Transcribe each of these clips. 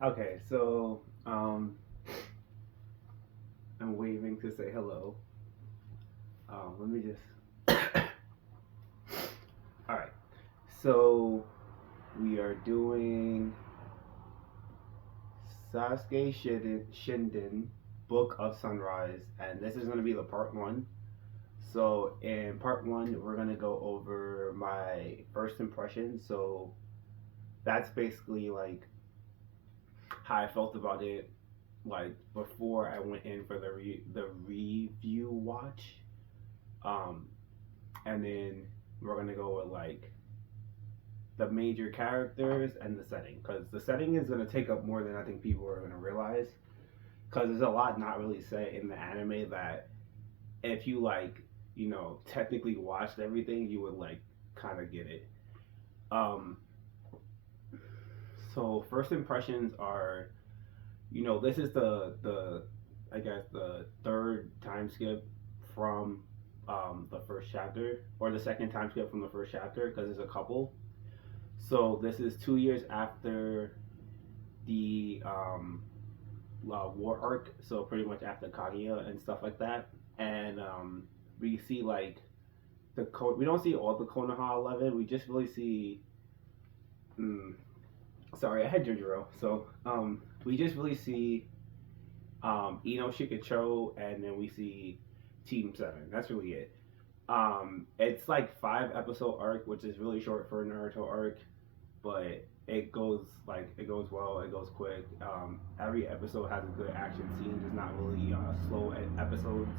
Okay, so I'm waving to say hello. Let me just. All right. So we are doing Sasuke Shiden, Book of Sunrise, and this is going to be the part one. So in part one, we're going to go over my first impression. So that's basically like how I felt about it, like before I went in for the review watch. Um, and then we're gonna go with like the major characters and the setting, because the setting is gonna take up more than I think people are gonna realize. Because there's a lot not really said in the anime that if you like, technically watched everything, you would like kind of get it. Um, so first impressions are, this is the I guess the third time skip from the first chapter, or the second time skip from the first chapter, because there's a couple. So this is 2 years after the war arc, so pretty much after Kaguya and stuff like that. And we see like we don't see all the Konoha 11. We just really see. Mm, sorry, I had Jojuro. So we just really see Ino Shikacho, and then we see Team Seven. That's really it. It's like 5 episode arc, which is really short for a Naruto arc, but it goes well. It goes quick. Every episode has a good action scene. There's not really slow episodes,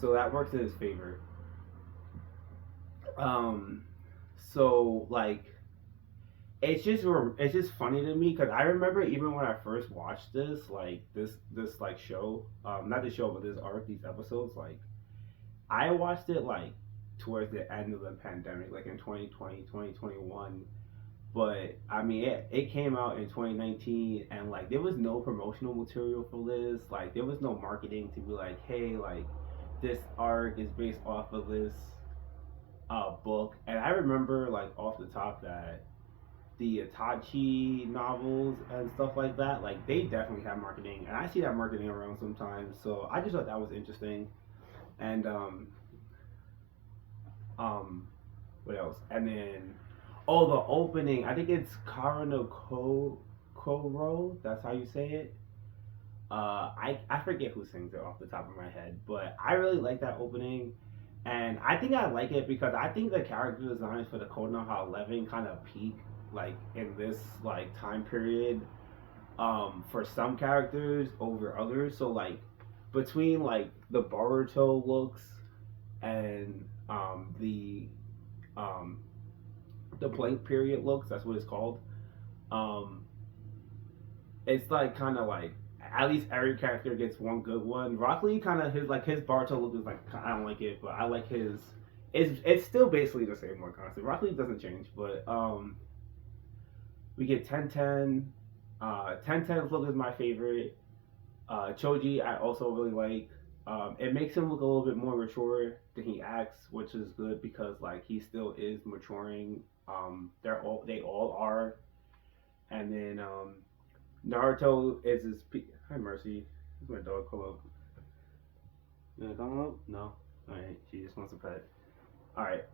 so that works in his favor. Um, so like it's just funny to me because I remember even when I first watched this like show, not the show but this arc, these episodes, like I watched it like towards the end of the pandemic, like in 2020, 2021. But I mean, it came out in 2019, and like there was no promotional material for this. Like there was no marketing to be like, hey, like this arc is based off of this book. And I remember like off the top that the Itachi novels and stuff like that, like they definitely have marketing, and I see that marketing around sometimes. So I just thought that was interesting. And um, what else? And then oh, the opening. I think it's Kara no Koro. That's how you say it. I forget who sings it off the top of my head, but I really like that opening, and I think I like it because I think the character designs for the Konoha 11 kind of peak like in this like time period for some characters over others. So like between like the Boruto looks and um the blank period looks, that's what it's called. Um it's like kind of like at least every character gets one good one. Rock Lee kind of his Boruto look is like I don't like it, but I like his. It's still basically the same one concept. Rock Lee doesn't change, but we get 1010. 1010's look is my favorite. Choji I also really like. It makes him look a little bit more mature than he acts, which is good because like he still is maturing. They all are. And then Naruto is his. Hi Mercy, is my dog come up? You wanna come up? No. All right, she just wants a pet. All right.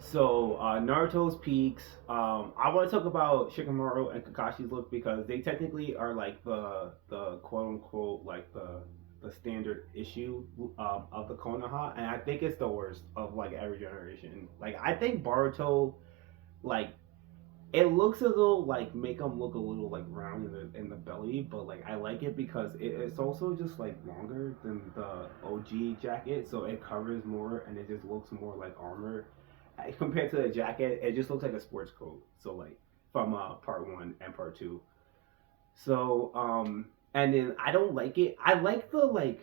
So Naruto's peaks. I want to talk about Shikamaru and Kakashi's look because they technically are like the quote unquote like the standard issue of the Konoha, and I think it's the worst of like every generation. Like I think Boruto, like it looks a little like make them look a little like round in the belly, but like I like it because it's also just like longer than the OG jacket, so it covers more and it just looks more like armor. Compared to the jacket, it just looks like a sports coat. So like from part one and part two. So and then I don't like it. I like the like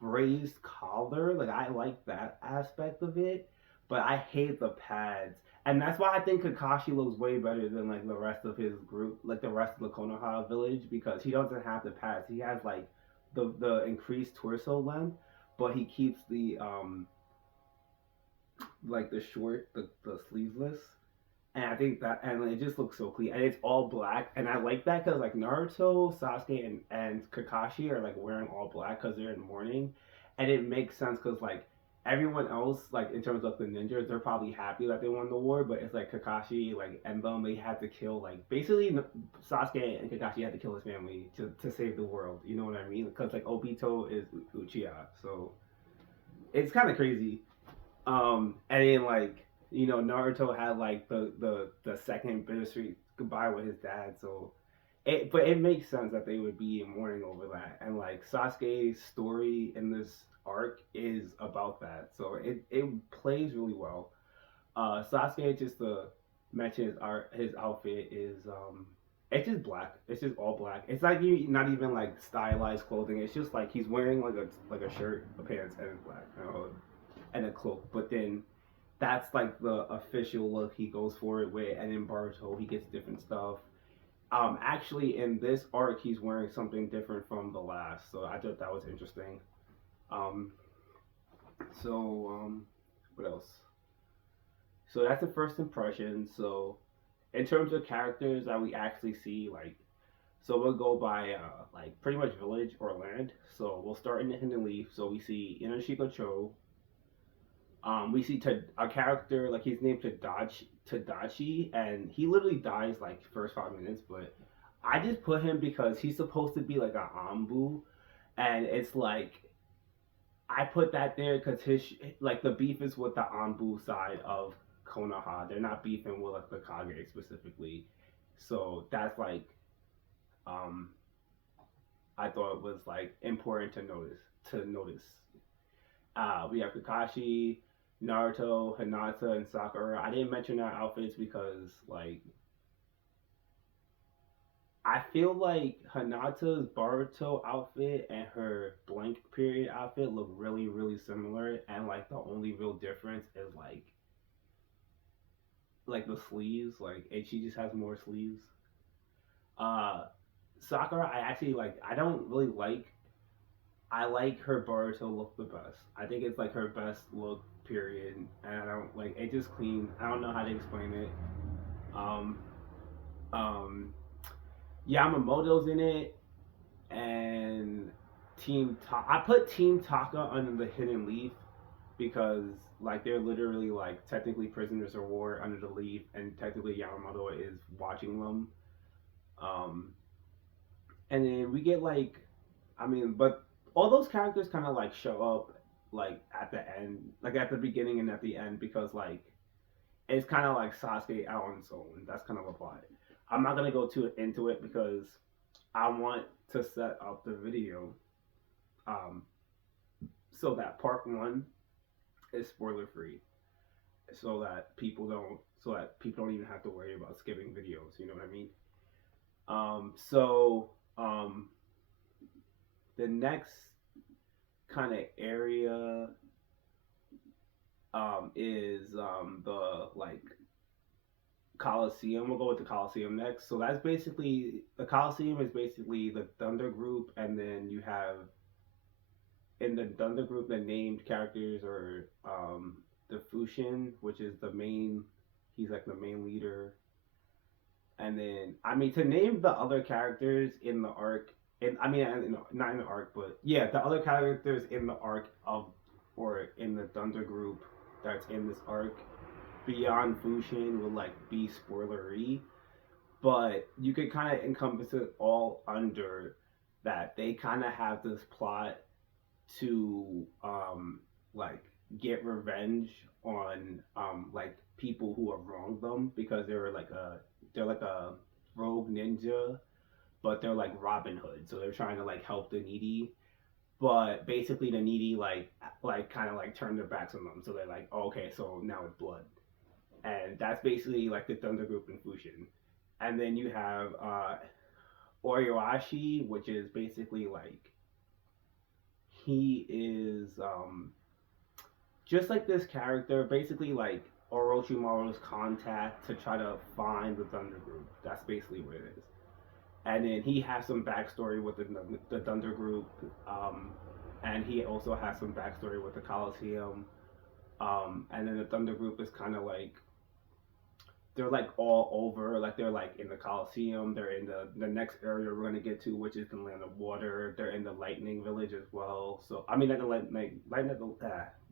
raised collar. Like I like that aspect of it, but I hate the pads. And that's why I think Kakashi looks way better than like the rest of his group, like the rest of the Konoha village, because he doesn't have the pads. He has like the increased torso length, but he keeps the like the short, the sleeveless, And I think that, and it just looks so clean, and it's all black, and I like that because like Naruto, Sasuke, and Kakashi are like wearing all black because they're in mourning, and it makes sense because like everyone else, like in terms of the ninjas, they're probably happy that they won the war, but it's like Kakashi, like and them, they had to kill like basically Sasuke and Kakashi had to kill his family to save the world. You know what I mean? Because like Obito is Uchiha, so it's kind of crazy. And then like Naruto had like the second bittersweet goodbye with his dad, so it makes sense that they would be in mourning over that. And like Sasuke's story in this arc is about that, so it plays really well. Sasuke, just to mention his outfit is it's just black. It's just all black. It's like not even like stylized clothing. It's just like he's wearing like a shirt, a pants, and it's black, and a cloak. But then that's like the official look he goes for it with. And in Boruto, he gets different stuff. Actually, in this arc, he's wearing something different from the last, so I thought that was interesting. Um, so what else? So that's the first impression. So in terms of characters that we actually see, like, so we'll go by like pretty much village or land. So we'll start in the Hidden Leaf. So we see Inoshika Cho. We see a character like he's named Tadachi, and he literally dies like first 5 minutes. But I just put him because he's supposed to be like an Ambu, and it's like I put that there because his like the beef is with the Anbu side of Konoha. They're not beefing with like the Kage specifically. So that's like um I thought it was like important to notice. We have Kakashi, Naruto, Hinata, and Sakura. I didn't mention their outfits because like I feel like Hinata's Boruto outfit and her blank period outfit look really, really similar, and like the only real difference is like the sleeves, like and she just has more sleeves. Uh, Sakura, I actually like. I don't really like. I like her Boruto look the best. I think it's like her best look, period. And I don't like it. Just clean. I don't know how to explain it. Um, um, Yamamoto's in it, and I put Team Taka under the Hidden Leaf because like they're literally like technically prisoners of war under the leaf, and technically Yamamoto is watching them. Um, and then we get like, I mean, but all those characters kind of like show up like at the end, like at the beginning and at the end, because like it's kind of like Sasuke out on his own. That's kind of a plot. I'm not gonna go too into it because I want to set up the video um, so that part one is spoiler free, so that people don't even have to worry about skipping videos. You know what I mean? So the next kind of area is the like Coliseum. We'll go with the Coliseum next. So that's basically the Coliseum is basically the Thunder Group, and then you have in the Thunder Group the named characters are the Fushin, which is the main. He's like the main leader. And then, I mean, to name the other characters in the arc, I mean, not in the arc, but yeah, the other characters in the arc of, or in the Thunder Group that's in this arc, beyond Fushin would like be spoilery, but you could kind of encompass it all under that they kind of have this plot to like get revenge on like people who have wronged them because they're like a rogue ninja, but they're like Robin Hood, so they're trying to like help the needy. But basically, the needy like kind of like turn their backs on them, so they're like, oh, okay, so now it's blood, and that's basically like the Thunder Group in Fushin. And then you have Oriwashi, which is basically like he is just like this character, basically like Orochimaru's contact to try to find the Thunder Group. That's basically what it is. And then he has some backstory with the Thunder Group, and he also has some backstory with the Coliseum. And then the Thunder Group is kind of like they're like all over. Like they're like in the Coliseum. They're in the next area we're gonna get to, which is the Land of Water. They're in the Lightning Village as well. So I mean, not the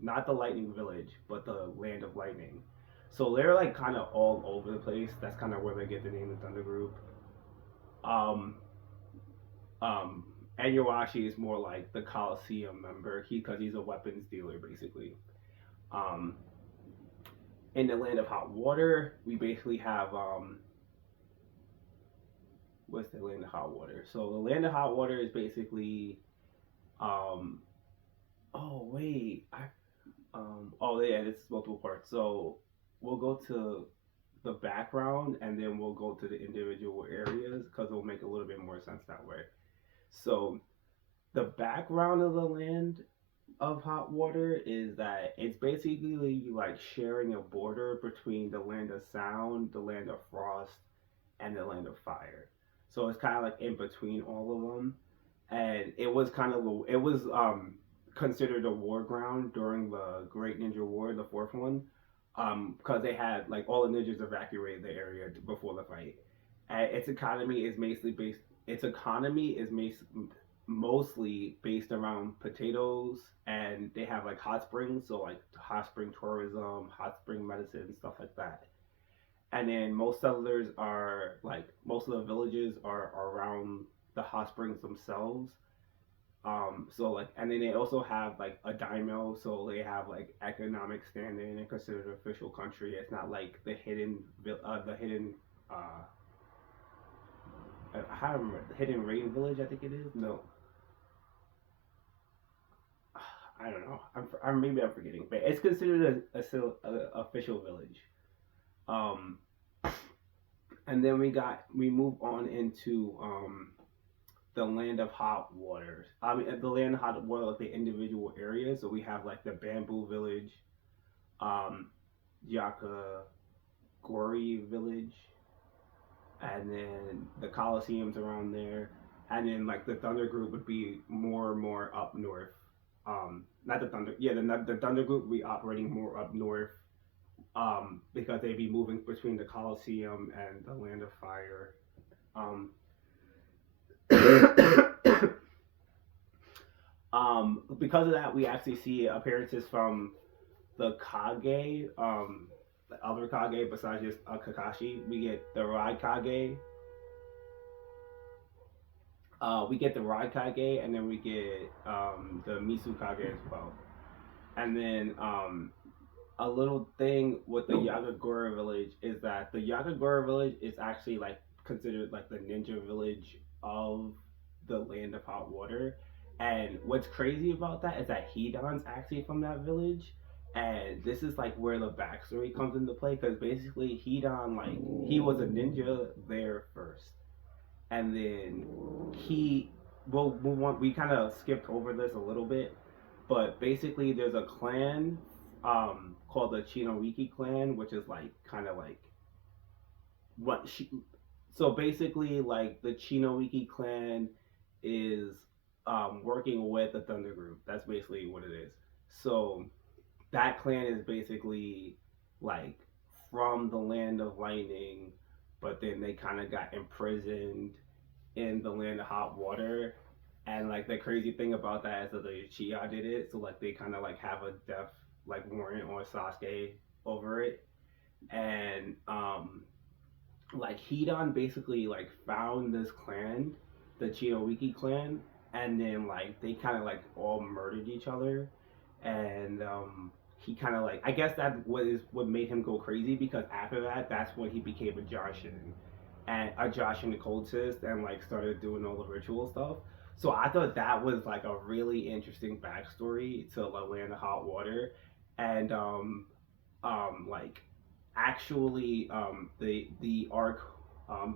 not the Lightning Village, but the Land of Lightning. So they're like kind of all over the place. That's kind of where they get the name the Thunder Group. Um, um, and Yowashi is more like the Coliseum member. Because he's a weapons dealer basically. Um, in the Land of Hot Water, we basically have what's the Land of Hot Water? So the Land of Hot Water is basically um oh wait I oh yeah, this is multiple parts. So we'll go to the background and then we'll go to the individual areas because it'll make a little bit more sense that way. So the background of the Land of Hot Water is that it's basically like sharing a border between the Land of Sound, the Land of Frost, and the Land of Fire. So it's kind of like in between all of them, and it was considered a war ground during the Great Ninja War, the fourth one, because they had like all the ninjas evacuated the area before the fight. And its economy is basically based. Its economy is mostly based around potatoes, and they have like hot springs, so like hot spring tourism, hot spring medicine, stuff like that. And then most of the villages are around the hot springs themselves. So like, and then they also have like a daimyo, so they have like economic standing and considered an official country. It's not like the hidden, uh, I don't remember, the hidden rain village. I think it is. No, I don't know. Maybe I'm forgetting, but it's considered a official village. Um, and then we move on into the Land of Hot Waters. I mean, the Land of Hot Water, like the individual areas. So we have like the Bamboo Village, um, Yakagori Village, and then the Coliseums around there, and then like the Thunder Group would be more and more up north. Not the Thunder, yeah, the Thunder Group would be operating more up north, because they'd be moving between the Coliseum and the Land of Fire. Um, because of that, we actually see appearances from the Kage, the other Kage besides just Kakashi. We get the Raikage, and then we get the Misukage as well. And then a little thing with the Yagagura village is that the Yagagura village is actually like considered like the ninja village of the Land of Hot Water. And what's crazy about that is that Hidan's actually from that village. And this is like where the backstory comes into play because basically Hidan, like, he was a ninja there first. And then we'll move on. We kind of skipped over this a little bit, but basically there's a clan called the Chinowiki clan, which is like kind of like what she. So basically, like the Chinowiki clan is working with the Thunder Group. That's basically what it is. So that clan is basically like from the Land of Lightning, but then they kind of got imprisoned in the Land of Hot Water. And like the crazy thing about that is that the Uchiha did it, so like they kind of like have a death like warrant on Sasuke over it. And like Hidan basically like found this clan, the Chinowiki clan, and then like they kind of like all murdered each other. And he kind of like, I guess that was what made him go crazy because after that, that's when he became a Joshin and a Joshin occultist and like started doing all the ritual stuff. So I thought that was like a really interesting backstory to the Land of Hot Water. And like actually the arc,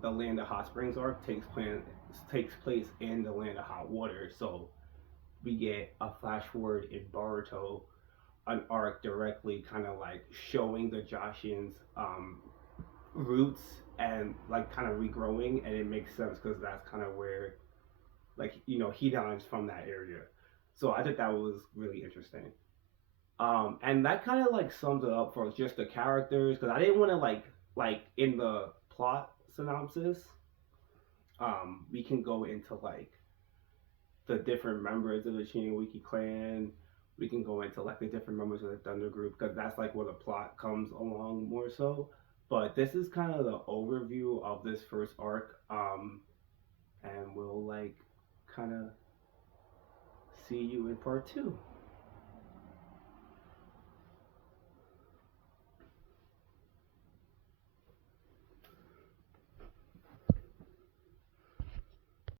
the Land of Hot Springs arc takes place in the Land of Hot Water. So we get a flash forward in Boruto, an arc directly kind of like showing the Joshin's roots and like kind of regrowing, and it makes sense because that's kind of where, like, you know, Hidan's from that area. So I think that was really interesting. And that kind of like sums it up for just the characters because I didn't want to like like in the plot synopsis, we can go into like the different members of the Shinigami clan. We can go into like the different members of the Thunder Group because that's like where the plot comes along more so. But this is kind of the overview of this first arc, and we'll like kind of see you in part two.